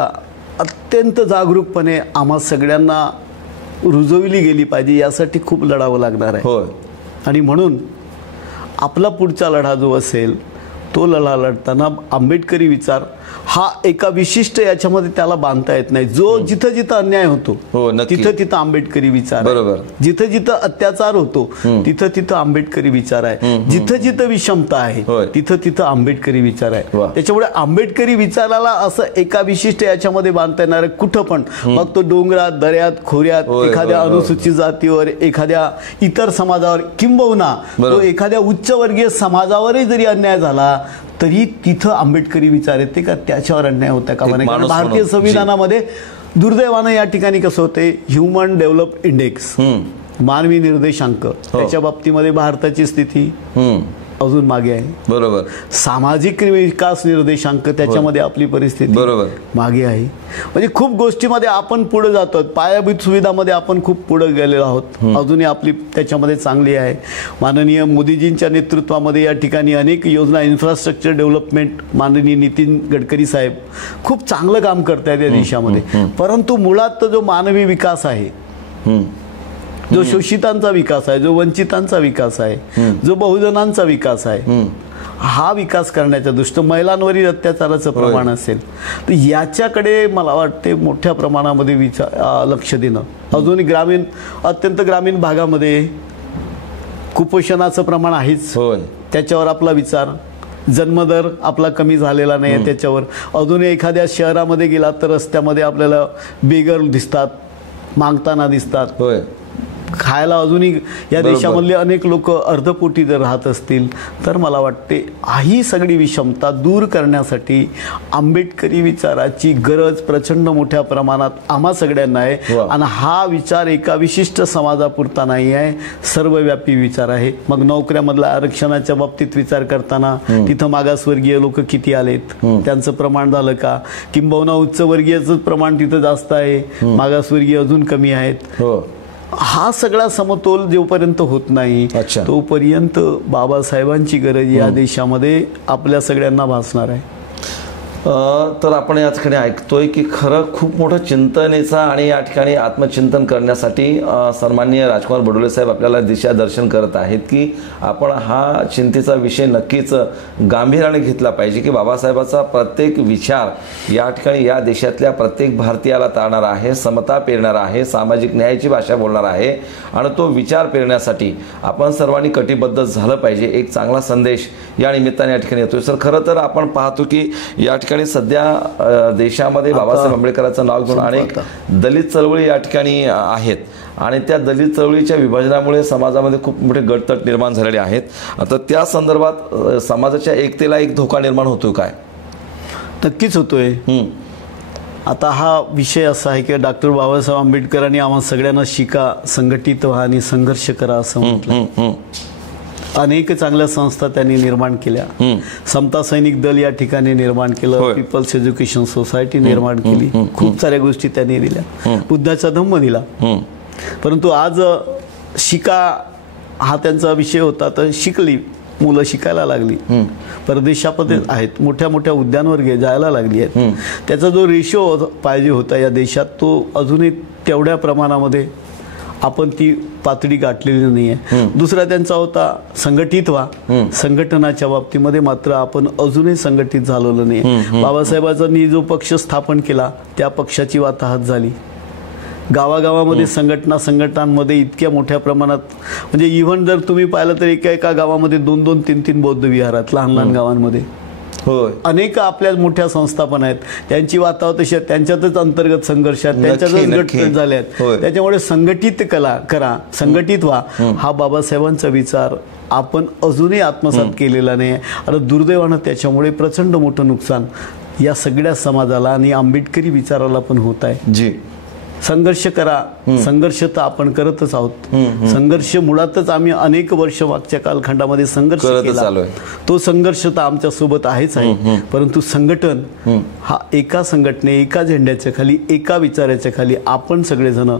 अत्यंत जागरूकपणे आम्हा सगळ्यांना रुजवली गेली पाहिजे यासाठी खूप लढावं लागणार आहे. आणि म्हणून आपला पुढचा लढा जो असेल तो लढा लढताना आंबेडकरी विचार हा एका विशिष्ट याच्यामध्ये त्याला बांधता येत नाही. जो जिथं जिथं अन्याय होतो तिथं तिथं आंबेडकरी विचार आहे, जिथं जिथं अत्याचार होतो तिथं तिथं आंबेडकरी विचार आहे, जिथं जिथं विषमता आहे तिथं तिथं आंबेडकरी विचार आहे. त्याच्यामुळे आंबेडकरी विचाराला असं एका विशिष्ट याच्यामध्ये बांधता येणार आहे कुठं पण, मग तो डोंगरात, दऱ्यात, खोऱ्यात, एखाद्या अनुसूचित जातीवर, एखाद्या इतर समाजावर, किंबहुना तो एखाद्या उच्चवर्गीय समाजावरही जरी अन्याय झाला तरी तिथं आंबेडकरी विचार येते का त्याच्यावर अन्याय होता का म्हणे. कारण भारतीय संविधानामध्ये दुर्दैवानं या ठिकाणी कसं होते, ह्युमन डेव्हलप इंडेक्स, मानवी निर्देशांक, त्याच्या बाबतीमध्ये भारताची स्थिती अजून मागे आहे. बरोबर. सामाजिक विकास निर्देशांक त्याच्यामध्ये आपली परिस्थिती बरोबर मागे आहे. म्हणजे खूप गोष्टीमध्ये आपण पुढे जातो. पायाभूत सुविधामध्ये आपण खूप पुढे गेलेलो आहोत. अजूनही आपली त्याच्यामध्ये चांगली आहे. माननीय मोदीजींच्या नेतृत्वामध्ये या ठिकाणी अनेक योजना, इन्फ्रास्ट्रक्चर डेव्हलपमेंट, माननीय नितीन गडकरी साहेब खूप चांगलं काम करतायत या देशामध्ये. परंतु मुळात जो मानवी विकास आहे, जो शोषितांचा विकास आहे, जो वंचितांचा विकास आहे, जो बहुजनांचा विकास आहे, हा विकास करण्याच्या दृष्टीने महिलांवरील अत्याचाराचं प्रमाण असेल तर याच्याकडे मला वाटते मोठ्या प्रमाणामध्ये लक्ष देणं. अजूनही अत्यंत ग्रामीण भागामध्ये कुपोषणाचं प्रमाण आहेच, त्याच्यावर आपला विचार. जन्मदर आपला कमी झालेला नाही त्याच्यावर. अजूनही एखाद्या शहरामध्ये गेला तर रस्त्यामध्ये आपल्याला बेगर दिसतात, मागताना दिसतात. खायला अजूनही या देशामधले अनेक लोक अर्धपोटी जर राहत असतील तर मला वाटते ही सगळी विषमता दूर करण्यासाठी आंबेडकरी विचाराची गरज प्रचंड मोठ्या प्रमाणात आम्हा सगळ्यांना आहे. आणि हा विचार एका विशिष्ट समाजापुरता नाही आहे, सर्वव्यापी विचार आहे. मग नोकऱ्यामधल्या आरक्षणाच्या बाबतीत विचार करताना तिथं मागासवर्गीय लोक किती आलेत, त्यांचं प्रमाण झालं का, किंबहुना उच्चवर्गीयचं प्रमाण तिथं जास्त आहे, मागासवर्गीय अजून कमी आहेत. हा सगळा समतोल जोपर्यंत होत नाही तोपर्यंत बाबासाहेबांची गरज या देशामध्ये आपल्या सगळ्यांना भासणार आहे. तर आपण या ठिकाणी ऐकतोय की खरं खूप मोठं चिंतनेचा आणि या ठिकाणी आत्मचिंतन करण्यासाठी सन्माननीय राजकुमार बडोले साहेब आपल्याला दिशादर्शन करत आहेत की आपण हा चिंतेचा विषय नक्कीच गांभीर्याने घेतला पाहिजे की बाबासाहेबाचा प्रत्येक विचार या ठिकाणी या देशातल्या प्रत्येक भारतीयाला तारणारा आहे, समता पेरणारा आहे, सामाजिक न्यायाची भाषा बोलणार आहे आणि तो विचार पेरण्यासाठी आपण सर्वांनी कटिबद्ध झालं पाहिजे. एक चांगला संदेश या निमित्ताने या ठिकाणी येतोय. सर, खरं तर आपण पाहतो की या ठिकाणी सध्या देशामध्ये बाबासाहेब आंबेडकरांचं नाव घेऊन अनेक दलित चळवळी या ठिकाणी आहेत आणि त्या दलित चळवळीच्या विभाजनामुळे समाजामध्ये खूप मोठे गटतट निर्माण झालेले आहेत. आता त्या संदर्भात समाजाच्या एकतेला एक धोका निर्माण होतोय काय? नक्कीच होतोय. आता हा विषय असा आहे की डॉक्टर बाबासाहेब आंबेडकरांनी आम्हा सगळ्यांना शिका, संघटित व्हा आणि संघर्ष करा असं म्हटलं. अनेक चांगल्या संस्था त्यांनी निर्माण केल्या. समता सैनिक दल या ठिकाणी निर्माण केलं, पीपल्स एज्युकेशन सोसायटी निर्माण केली, खूप साऱ्या गोष्टी त्यांनी दिल्या, बुद्धाचा धम्म दिला. परंतु आज शिका हा त्यांचा विषय होता तर शिकली मुलं, शिकायला लागली, परदेशामध्ये आहेत, मोठ्या मोठ्या उद्यानावर जायला लागली आहेत. त्याचा जो रेशो पाहिजे होता या देशात तो अजूनही तेवढ्या प्रमाणामध्ये आपण ती पातळी गाठलेली नाही आहे. दुसरा त्यांचा होता संघटित व्हा. संघटनाच्या बाबतीमध्ये मात्र आपण अजूनही संघटित झालेलो नाही. बाबासाहेबांनी जो पक्ष स्थापन केला त्या पक्षाची वाताहत झाली. गावागावामध्ये संघटनांमध्ये इतक्या मोठ्या प्रमाणात, म्हणजे इव्हन जर तुम्ही पाहिलं तर एका एका गावामध्ये 2-2, 3-3 बौद्ध विहारात, लहान लहान गावांमध्ये अनेक आपल्या मोठ्या संस्था पण आहेत. त्यांची वातावरण तशी आहेत, त्यांच्यातच अंतर्गत संघर्ष आहेत, त्यांच्यातच गट झाले आहेत. त्याच्यामुळे संघटित करा, संघटित व्हा हा बाबासाहेबांचा विचार आपण अजूनही आत्मसात केलेला नाही. आणि दुर्दैवानं त्याच्यामुळे प्रचंड मोठं नुकसान या सगळ्या समाजाला आणि आंबेडकरी विचाराला पण होत आहे. संघर्ष करा, संघर्ष तर आपण करतच आहोत. संघर्ष मुळातच आम्ही अनेक वर्ष मागच्या कालखंडामध्ये संघर्ष केला, तो संघर्ष तर आमच्या सोबत आहेच आहे. परंतु संघटन हा एका संघटने, एका झेंड्याच्या खाली, एका विचाराच्या खाली आपण सगळेजण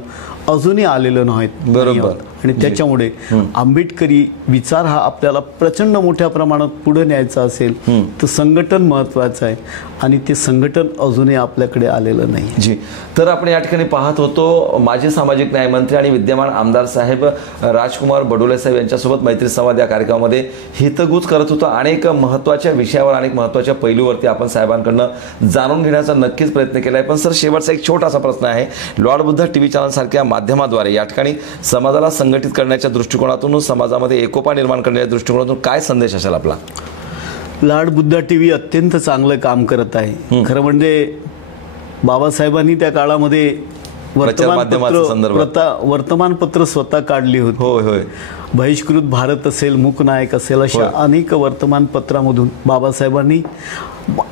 अजूनही आलेलो नाहीत. बरोबर. आणि त्याच्यामुळे आंबेडकरी विचार हा आपल्याला प्रचंड मोठ्या प्रमाणात पुढे न्यायचा असेल तर संघटन महत्वाचं आहे आणि ते संघटन अजूनही आपल्याकडे आलेलं नाही. जी, तर आपण या ठिकाणी पाहत होतो माजी सामाजिक न्यायमंत्री आणि विद्यमान आमदार साहेब राजकुमार बडोले साहेब यांच्यासोबत मैत्री संवाद या कार्यक्रमामध्ये हितगुज करत होतो. अनेक महत्त्वाच्या विषयावर, अनेक महत्त्वाच्या पैलूवरती आपण साहेबांकडनं जाणून घेण्याचा नक्कीच प्रयत्न केला आहे. पण सर, शेवटचा एक छोटासा प्रश्न आहे. लॉर्ड बुद्धा टीव्ही चॅनल सारख्या माध्यमाद्वारे या ठिकाणी समाजाला संघटित करण्याच्या दृष्टिकोनातून, समाजामध्ये एकोपा निर्माण करण्याच्या दृष्टिकोनातून काय संदेश असेल आपला? लॉर्ड बुद्धा टीव्ही अत्यंत चांगलं काम करत आहे. खरं म्हणजे बाबासाहेबांनी त्या काळामध्ये वर्तमानपत्र स्वतः काढली होती. बहिष्कृत भारत असेल, मूकनायक असेल, अशा अनेक वर्तमानपत्रामधून बाबासाहेबांनी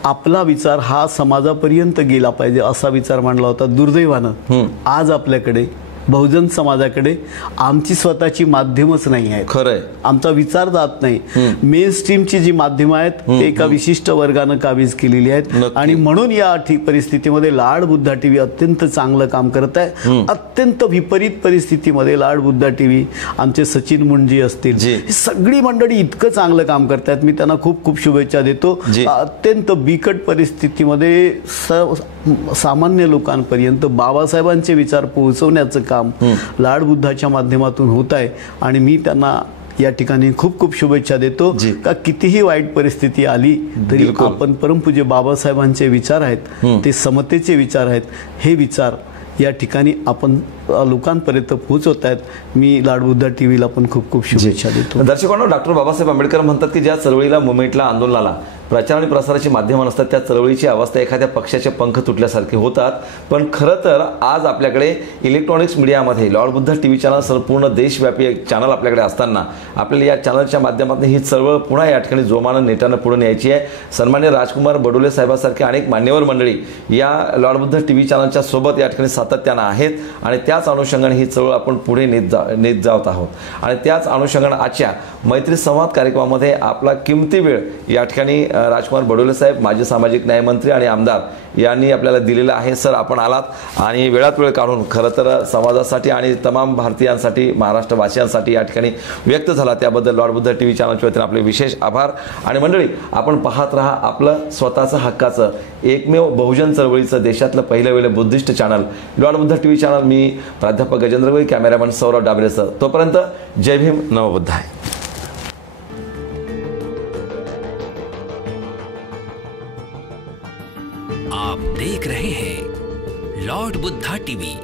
आपला विचार हा समाजापर्यंत गेला पाहिजे असा विचार मांडला होता. दुर्दैवानं आज आपल्याकडे बहुजन समाजाकडे आमची स्वतःची माध्यमच नाही आहेत. खरंय, आमचा विचार जात नाही. मेन स्ट्रीमची जी माध्यमं आहेत ते एका विशिष्ट वर्गानं काबीज केलेली आहेत आणि म्हणून या परिस्थितीमध्ये लाड बुद्धा टीव्ही अत्यंत चांगलं काम करत आहे. अत्यंत विपरीत परिस्थितीमध्ये लाड बुद्धा टीव्ही, आमचे सचिन मुंडजी असतील, ही सगळी मंडळी इतकं चांगलं काम करतात. मी त्यांना खूप खूप शुभेच्छा देतो. अत्यंत बिकट परिस्थितीमध्ये सामान्य लोकांपर्यंत बाबासाहेबांचे विचार पोहोचवण्याचं काम लाड बुद्धाच्या माध्यमातून होत आहे आणि मी त्यांना या ठिकाणी खूप खूप शुभेच्छा देतो. का कितीही वाईट परिस्थिती आली तरी आपण परमपूज्य बाबासाहेबांचे विचार आहेत, ते समतेचे विचार आहेत, हे विचार या ठिकाणी आपण लोकांपर्यंत पोहोचवत आहेत. मी लाड बुद्धा टीव्हीला पण खूप खूप शुभेच्छा देतो. दर्शकांनो, डॉक्टर बाबासाहेब आंबेडकर म्हणतात की ज्या चळवळीला, मुवमेंटला, आंदोलनाला प्रचार आणि प्रसाराची माध्यमं नसतात त्या चळवळीची अवस्था एखाद्या पक्षाचे पंख तुटल्यासारखे होतात. पण खरं तर आज आपल्याकडे इलेक्ट्रॉनिक्स मीडियामध्ये लॉर्ड बुद्धा टीव्ही चॅनल संपूर्ण देशव्यापी एक चॅनल आपल्याकडे असताना आपल्याला या चॅनलच्या माध्यमातून ही चळवळ पुन्हा या ठिकाणी जोमानं नेटानं पुढे न्यायची आहे. सन्मान्य राजकुमार बडोले साहेबांसारखे अनेक मान्यवर मंडळी या लॉर्ड बुद्धा टीव्ही चॅनलच्या सोबत या ठिकाणी सातत्यानं आहेत आणि त्याच अनुषंगाने ही चळवळ आपण पुढे नेत जात आहोत. आणि त्याच अनुषंगाने आजच्या मैत्री संवाद कार्यक्रमामध्ये आपला किमती वेळ या ठिकाणी राजकुमार बडोले साहेब, माजी सामाजिक न्याय मंत्री आणि आमदार, यांनी आपल्याला दिलेला आहे. सर, आपण आलात आणि वेळात वेळ काढून खरं तर समाजासाठी आणि तमाम भारतीयांसाठी, महाराष्ट्रवासियांसाठी या ठिकाणी व्यक्त झाला, त्याबद्दल लॉर्ड बुद्धा टीव्ही चॅनलच्या वतीने आपले विशेष आभार. आणि मंडळी, आपण पाहत राहा आपलं स्वतःचं हक्काचं एकमेव बहुजन चळवळीचं देशातलं पहिलं Buddhist channel Lord Buddha TV channel. मी प्राध्यापक गजेंद्र गवई, कॅमेरामॅन सौरभ डाबरेसर. तोपर्यंत जय भीम, नमो बुद्धाय. आप देख रहे हैं लॉर्ड बुद्धा टीवी.